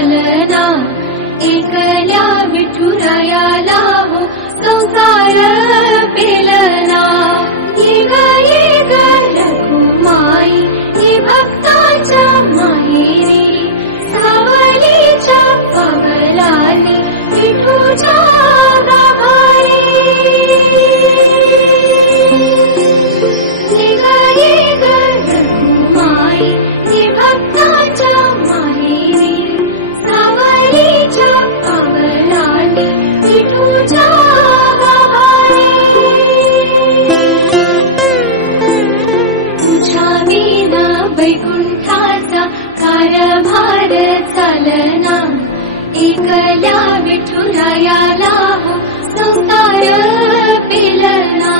चालना, एकल्या विठुरायाला हो संसार पेलना। ये ग रघुमाई ही भक्ताच्या माहेरी, सावलीच्या पगलानी विठूच्या गाभारी। ये ग रघुमाई ही भक्ताच्या माहेरी, सावलीच्या पगलानी विठूच्या गाभारी। तुझ्या विना वैकुंठाचा कारभार चालना, एकल्या विठुरायाला हो संसार पेलना।